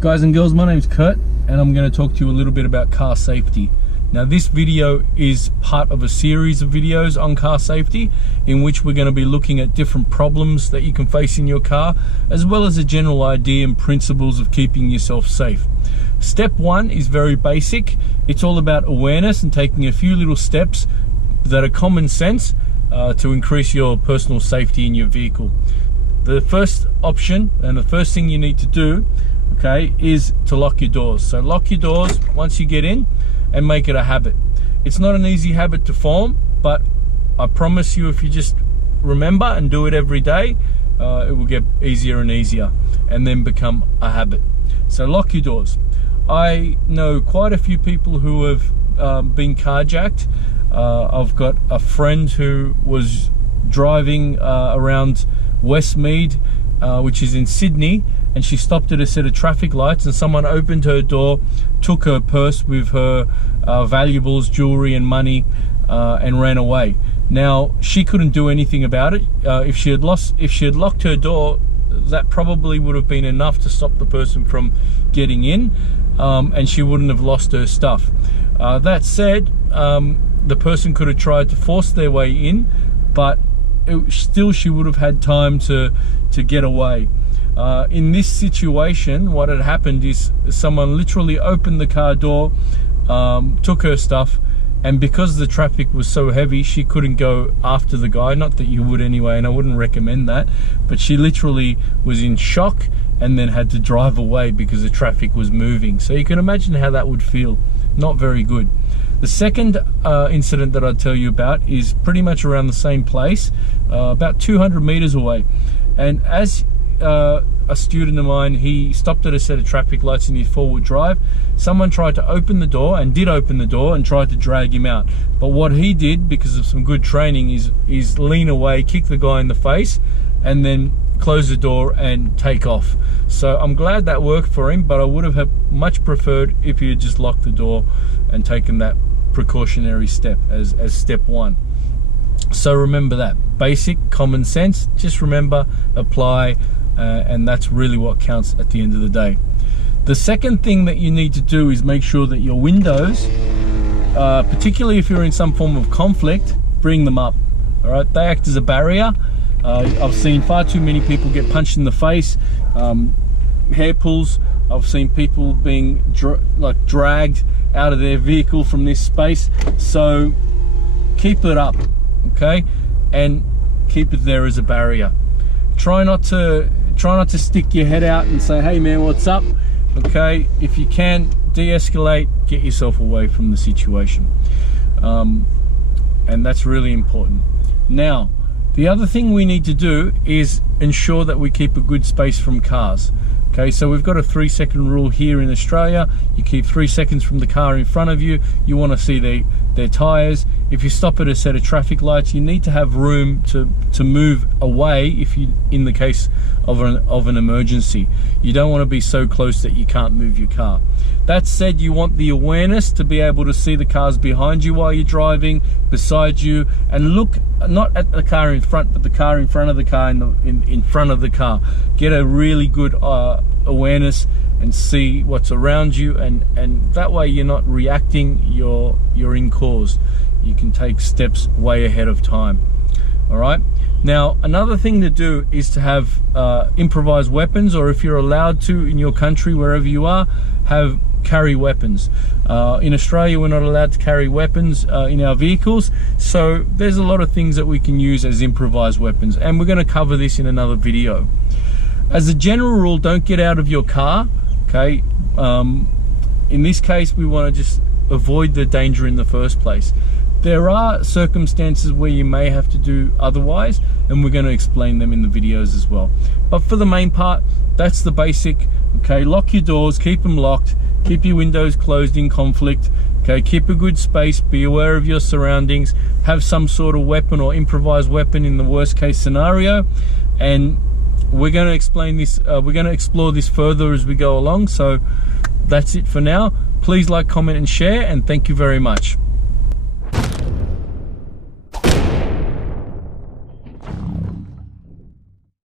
Guys and girls, my name's Kurt and I'm going to talk to you a little bit about car safety. Now this video is part of a series of videos on car safety in which we're going to be looking at different problems that you can face in your car, as well as a general idea and principles of keeping yourself safe. Step one is very basic. It's all about awareness and taking a few little steps that are common sense to increase your personal safety in your vehicle. The first option and the first thing you need to do, okay, is to lock your doors. So lock your doors once you get in and make it a habit. It's not an easy habit to form, but I promise you, if you just remember and do it every day, it will get easier and easier and then become a habit. So lock your doors. I know quite a few people who have been carjacked. I've got a friend who was driving around Westmead, which is in Sydney, and she stopped at a set of traffic lights and someone opened her door, took her purse with her valuables, jewelry and money, and ran away. Now she couldn't do anything about it. If she had locked her door, that probably would have been enough to stop the person from getting in, and she wouldn't have lost her stuff. That said, the person could have tried to force their way in, but still she would have had time to get away. In this situation, what had happened is someone literally opened the car door, took her stuff, and because the traffic was so heavy, she couldn't go after the guy. Not that you would anyway, and I wouldn't recommend that, but she literally was in shock and then had to drive away because the traffic was moving. So you can imagine how that would feel. Not very good. The second incident that I'll tell you about is pretty much around the same place, about 200 meters away. And as a student of mine, he stopped at a set of traffic lights in his forward drive. Someone tried to open the door, and did open the door, and tried to drag him out. But what he did, because of some good training, is lean away, kick the guy in the face, and then close the door and take off. So I'm glad that worked for him, but I would have much preferred if he had just locked the door and taken that precautionary step as step one. So remember that basic common sense, just remember, apply, and that's really what counts at the end of the day. The second thing that you need to do is make sure that your windows, particularly if you're in some form of conflict, bring them up. All right, they act as a barrier. I've seen far too many people get punched in the face, hair pulls. I've seen people being dragged out of their vehicle from this space. So keep it up, okay, and keep it there as a barrier. Try not to stick your head out and say, hey man, what's up? Okay, if you can, de-escalate, get yourself away from the situation, and that's really important. Now, the other thing we need to do is ensure that we keep a good space from cars. Okay, so we've got a 3-second rule here in Australia. You keep 3 seconds from the car in front of you. You want to see their tires. If you stop at a set of traffic lights, you need to have room to move away if you, in the case of an emergency. You don't want to be so close that you can't move your car. That said, you want the awareness to be able to see the cars behind you while you're driving, beside you, and look not at the car in front, but the car in front of the car, in front of the car. Get a really good awareness and see what's around you, and that way you're not reacting, you're in cause. You can take steps way ahead of time. All right, now another thing to do is to have improvised weapons, or if you're allowed to in your country, wherever you are, carry weapons. In Australia, we're not allowed to carry weapons in our vehicles, so there's a lot of things that we can use as improvised weapons, and we're going to cover this in another video. As a general rule, don't get out of your car, okay? In this case, we want to just avoid the danger in the first place. There are circumstances where you may have to do otherwise, and we're going to explain them in the videos as well. But for the main part, that's the basic. Okay, lock your doors, keep them locked, keep your windows closed in conflict. Okay, keep a good space, be aware of your surroundings, have some sort of weapon or improvised weapon in the worst case scenario, and we're going to explain this, we're going to explore this further as we go along. So that's it for now. Please like, comment and share, and thank you very much.